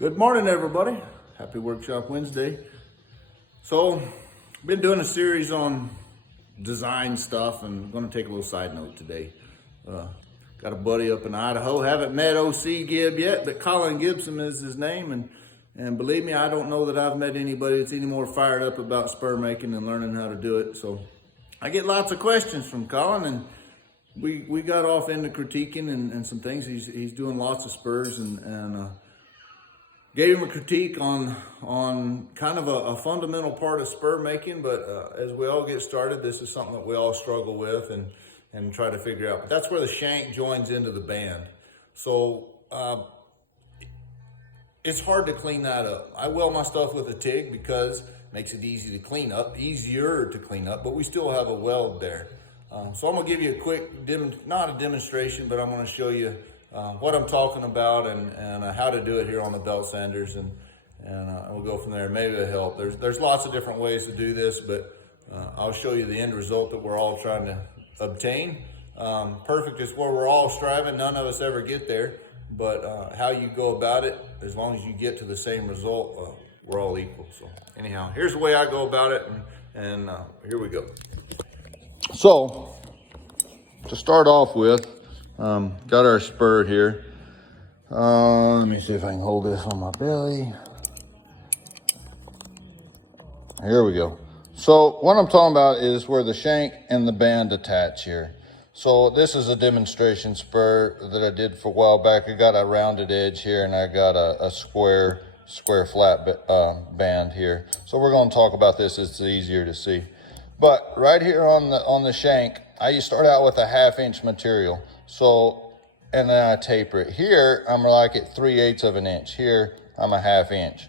Good morning, everybody. Happy Workshop Wednesday. So, been doing a series on design stuff, and I'm going to take a little side note today. Got a buddy up in Idaho. Haven't met OC Gibb yet, but Colin Gibson is his name, and believe me, I don't know that I've met anybody that's any more fired up about spur making and learning how to do it. So, I get lots of questions from Colin, and we got off into critiquing and some things. He's doing lots of spurs and gave him a critique on kind of a fundamental part of spur making, but as we all get started, this is something that we all struggle with and try to figure out. But that's where the shank joins into the band. So it's hard to clean that up. I weld my stuff with a TIG because it makes it easier to clean up, but we still have a weld there. So I'm gonna give you a quick, not a demonstration, but I'm gonna show you what I'm talking about and how to do it here on the belt sanders, and we'll go from there. Maybe it'll help. There's lots of different ways to do this, but I'll show you the end result that we're all trying to obtain. Perfect is where we're all striving. None of us ever get there, but how you go about it, as long as you get to the same result, we're all equal. So anyhow, here's the way I go about it, and here we go. So to start off with, got our spur here. Let me see if I can hold this on my belly. Here we go. So what I'm talking about is where the shank and the band attach here. So this is a demonstration spur that I did for a while back. I got a rounded edge here, and I got a square flat band here. So we're going to talk about this. It's easier to see. But right here on the shank, I start out with a 1/2 inch material. So, and then I taper it. Here, I'm like at 3/8 of an inch. Here, I'm a 1/2 inch.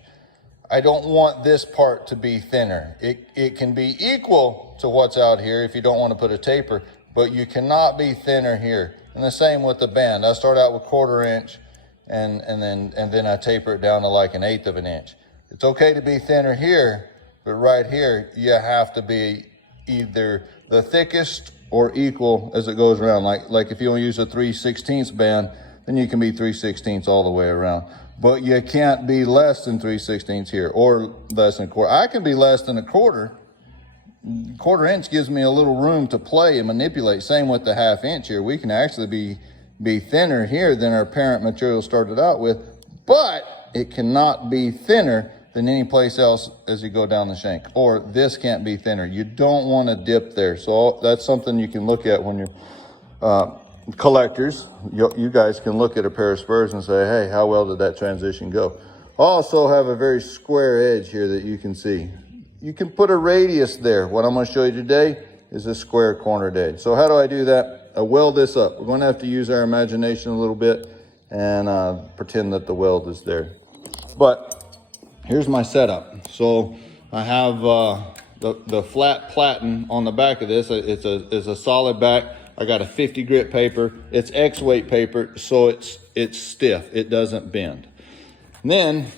I don't want this part to be thinner. It can be equal to what's out here if you don't want to put a taper, but you cannot be thinner here. And the same with the band. I start out with 1/4 inch, and then I taper it down to like an 1/8 of an inch. It's okay to be thinner here, but right here, you have to be either the thickest or equal as it goes around. Like if you want to use a 3/16 band, then you can be 3/16 all the way around. But you can't be less than 3/16 here, or less than 1/4. I can be less than 1/4. 1/4 inch gives me a little room to play and manipulate. Same with the 1/2 inch here. We can actually be thinner here than our parent material started out with, but it cannot be thinner than any place else as you go down the shank. Or this can't be thinner. You don't want to dip there. So that's something you can look at when you're collectors. You guys can look at a pair of spurs and say, hey, how well did that transition go? Also have a very square edge here that you can see. You can put a radius there. What I'm going to show you today is a square cornered edge. So how do I do that? I weld this up. We're going to have to use our imagination a little bit and pretend that the weld is there. But here's my setup. So I have the flat platen on the back of this. It's a solid back. I got a 50 grit paper. It's X-weight paper, so it's stiff. It doesn't bend. And then,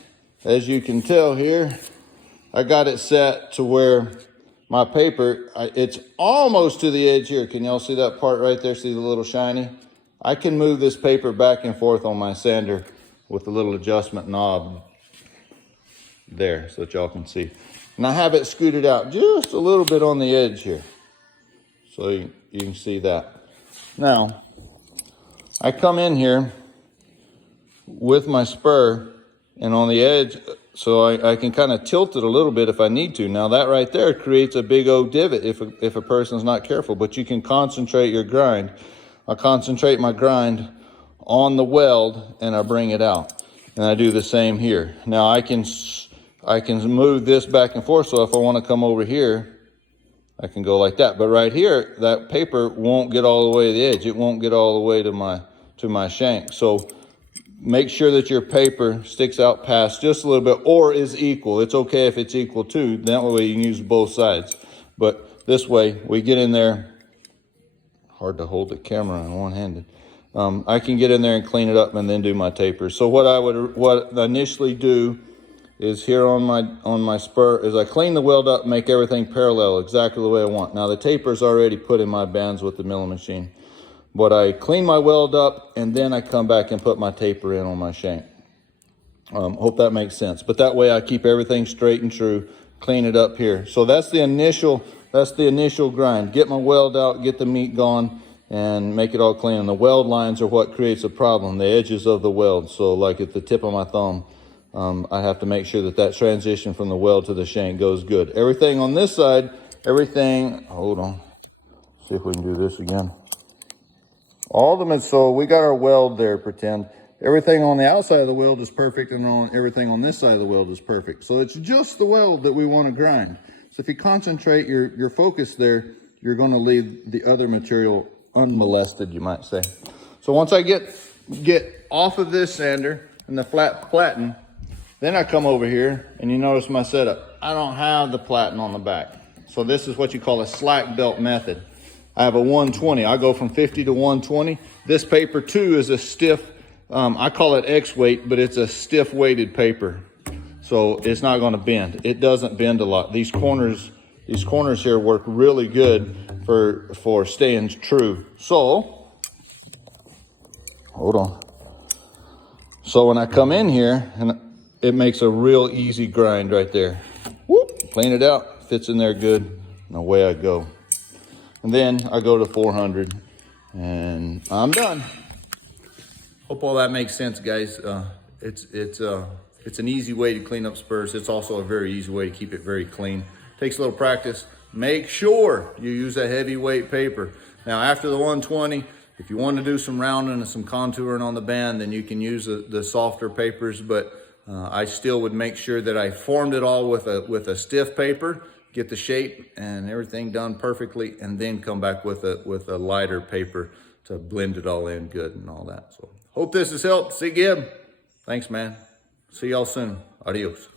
as you can tell here, I got it set to where my paper, it's almost to the edge here. Can y'all see that part right there? See the little shiny? I can move this paper back and forth on my sander with a little adjustment knob there so that y'all can see. And I have it scooted out just a little bit on the edge here. So you can see that. Now, I come in here with my spur and on the edge, so I can kind of tilt it a little bit if I need to. Now that right there creates a big old divot if a person's not careful, but you can concentrate your grind. I concentrate my grind on the weld and I bring it out. And I do the same here. Now I can move this back and forth, so if I want to come over here, I can go like that. But right here, that paper won't get all the way to the edge. It won't get all the way to my shank. So make sure that your paper sticks out past just a little bit or is equal. It's okay if it's equal too. That way you can use both sides. But this way, we get in there. Hard to hold the camera on one-handed. I can get in there and clean it up and then do my taper. So what I initially do is here on my spur is I clean the weld up, make everything parallel exactly the way I want. Now the taper is already put in my bands with the milling machine, but I clean my weld up and then I come back and put my taper in on my shank. Hope that makes sense. But that way I keep everything straight and true, clean it up here. So that's the initial grind. Get my weld out, get the meat gone, and make it all clean. And the weld lines are what creates a problem, the edges of the weld. So like at the tip of my thumb, I have to make sure that that transition from the weld to the shank goes good. Everything on this side, hold on, see if we can do this again. So we got our weld there, pretend. Everything on the outside of the weld is perfect, and everything on this side of the weld is perfect. So it's just the weld that we want to grind. So if you concentrate your focus there, you're going to leave the other material unmolested, you might say. So once I get off of this sander and the flat platen, then I come over here and you notice my setup. I don't have the platen on the back. So this is what you call a slack belt method. I have a 120. I go from 50 to 120. This paper too is a stiff, I call it X weight, but it's a stiff weighted paper. So it's not going to bend. It doesn't bend a lot. These corners here work really good for staying true. So, hold on. So when I come in here, and it makes a real easy grind right there. Whoop, clean it out, fits in there good, and away I go. And then I go to 400, and I'm done. Hope all that makes sense, guys. It's an easy way to clean up spurs. It's also a very easy way to keep it very clean. Takes a little practice. Make sure you use a heavyweight paper. Now, after the 120, if you want to do some rounding and some contouring on the band, then you can use the softer papers, but I still would make sure that I formed it all with a stiff paper, get the shape and everything done perfectly, and then come back with a lighter paper to blend it all in good and all that. So hope this has helped. See, Gib. Thanks, man. See y'all soon. Adios.